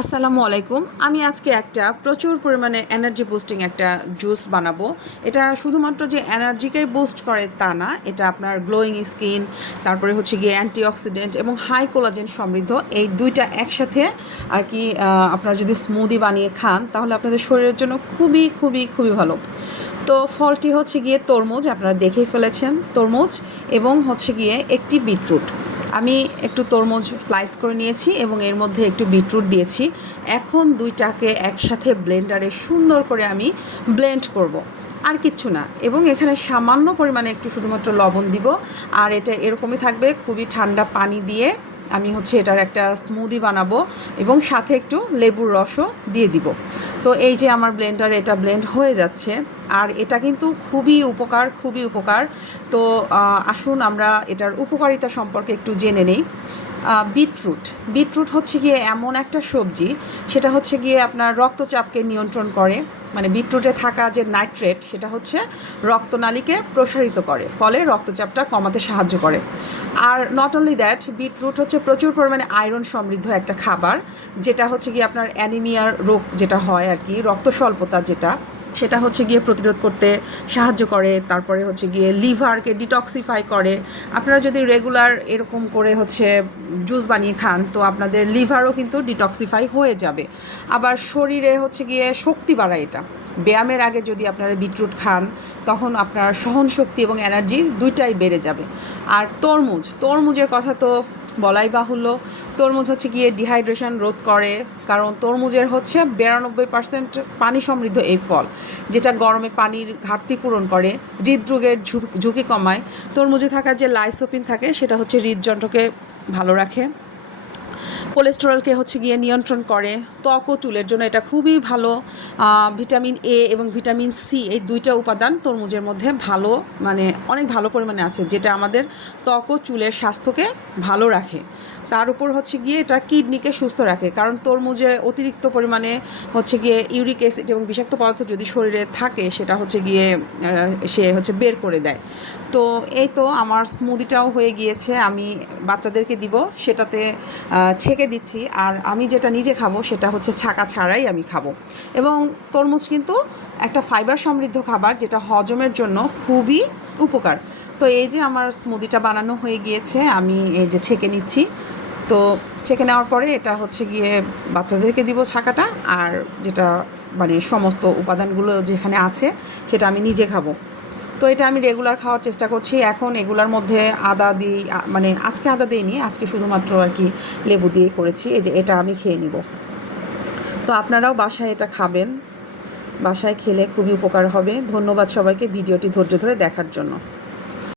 আসসালামু আলাইকুম। আমি আজকে একটা প্রচুর পরিমাণে এনার্জি বুস্টিং একটা জুস বানাবো। এটা শুধুমাত্র যে এনার্জিকেই বুস্ট করে তা না, এটা আপনার গ্লোয়িং স্কিন, তারপরে হচ্ছে গিয়ে অ্যান্টিঅক্সিডেন্ট এবং হাই কোলাজেন সমৃদ্ধ এই দুইটা একসাথে আর কি আপনারা যদি স্মুদি বানিয়ে খান তাহলে আপনাদের শরীরের জন্য খুবই খুবই খুবই ভালো। তো ফলটি হচ্ছে গিয়ে তরমুজ, আপনারা দেখেই ফেলেছেন তরমুজ, এবং হচ্ছে গিয়ে একটি বিটরুট। আমি একটু তরমুজ স্লাইস করে নিয়েছি এবং এর মধ্যে একটু বিটরুট দিয়েছি। এখন দুইটাকে একসাথে ব্লেন্ডারে সুন্দর করে আমি ব্লেন্ড করব, আর কিচ্ছু না। এবং এখানে সামান্য পরিমাণে একটু শুধুমাত্র লবণ দিব, আর এটা এরকমই থাকবে। খুবই ঠান্ডা পানি দিয়ে আমি হচ্ছে এটার একটা স্মুদি বানাবো এবং সাথে একটু লেবুর রসও দিয়ে দিব। তো এই যে আমার ব্লেন্ডারে এটা ব্লেন্ড হয়ে যাচ্ছে, আর এটা কিন্তু খুবই উপকার, খুবই উপকার। তো আসুন আমরা এটার উপকারিতা সম্পর্কে একটু জেনে নেই। বিটরুট বিটরুট হচ্ছে গিয়ে এমন একটা সবজি, সেটা হচ্ছে গিয়ে আপনার রক্তচাপকে নিয়ন্ত্রণ করে। মানে বিটরুটে থাকা যে নাইট্রেট, সেটা হচ্ছে রক্তনালীকে প্রসারিত করে, ফলে রক্তচাপটা কমাতে সাহায্য করে। Are not only that, beetroot হচ্ছে প্রচুর পরিমাণে আয়রন সমৃদ্ধ একটা খাবার, যেটা হচ্ছে গিয়ে আপনার অ্যানিমিয়ার রোগ যেটা হয় আর কি, রক্ত স্বল্পতা যেটা, সেটা হচ্ছে গিয়ে প্রতিরোধ করতে সাহায্য করে। তারপরে হচ্ছে গিয়ে লিভারকে ডিটক্সিফাই করে। আপনারা যদি রেগুলার এরকম করে হচ্ছে জুস বানিয়ে খান তো আপনাদের লিভারও কিন্তু ডিটক্সিফাই হয়ে যাবে। আবার শরীরে হচ্ছে গিয়ে শক্তি বাড়ায় এটা। ব্যায়ামের আগে যদি আপনারা বিটরুট খান তখন আপনার সহনশক্তি এবং এনার্জি দুইটাই বেড়ে যাবে। আর তরমুজের কথা তো বলাই বাহুল্য। তরমুজ হচ্ছে গিয়ে ডিহাইড্রেশন রোধ করে, কারণ তরমুজের হচ্ছে 92% পানি সমৃদ্ধ এই ফল, যেটা গরমে পানির ঘাটতি পূরণ করে, হৃদরোগের ঝুঁকি কমায়। তরমুজে থাকা যে লাইসোপিন থাকে সেটা হচ্ছে হৃদযন্ত্রকে ভালো রাখে, কোলেস্টেরলকে হচ্ছে গিয়ে নিয়ন্ত্রণ করে, ত্বক ও চুলের জন্য এটা খুবই ভালো। ভিটামিন এ এবং ভিটামিন সি এই দুইটা উপাদান তরমুজের মধ্যে ভালো, মানে অনেক ভালো পরিমাণে আছে, যেটা আমাদের ত্বক ও চুলের স্বাস্থ্যকে ভালো রাখে। তার উপর হচ্ছে গিয়ে এটা কিডনিকে সুস্থ রাখে, কারণ তরমুজে অতিরিক্ত পরিমাণে হচ্ছে গিয়ে ইউরিক অ্যাসিড এবং বিষাক্ত পদার্থ যদি শরীরে থাকে সেটা হচ্ছে গিয়ে সে হচ্ছে বের করে দেয়। তো এই তো আমার স্মুদিটাও হয়ে গিয়েছে, আমি বাচ্চাদেরকে দিব, সেটাতে ছেঁকে দিচ্ছি। আর আমি যেটা নিজে খাবো সেটা হচ্ছে ছাকা ছাড়াই আমি খাবো। এবং তরমুজ কিন্তু একটা ফাইবার সমৃদ্ধ খাবার, যেটা হজমের জন্য খুবই উপকার। তো এই যে আমার স্মুদিটা বানানো হয়ে গিয়েছে, আমি এই যে ছেঁকে নিচ্ছি। তো ছেঁকে নেওয়ার পরে এটা হচ্ছে গিয়ে বাচ্চাদেরকে দিব ছাকাটা, আর যেটা মানে সমস্ত উপাদানগুলো যেখানে আছে সেটা আমি নিজে খাবো। তো এটা আমি রেগুলার খাওয়ার চেষ্টা করছি। এখন এগুলোর মধ্যে আদা দিই, মানে আজকে আদা দিইনি, আজকে শুধুমাত্র আর কি লেবু দিয়ে করেছি। এই যে এটা আমি খেয়ে নিব। তো আপনারাও বাসায় এটা খাবেন, বাসায় খেলে খুবই উপকার হবে। ধন্যবাদ সবাইকে ভিডিওটি ধৈর্য ধরে দেখার জন্য।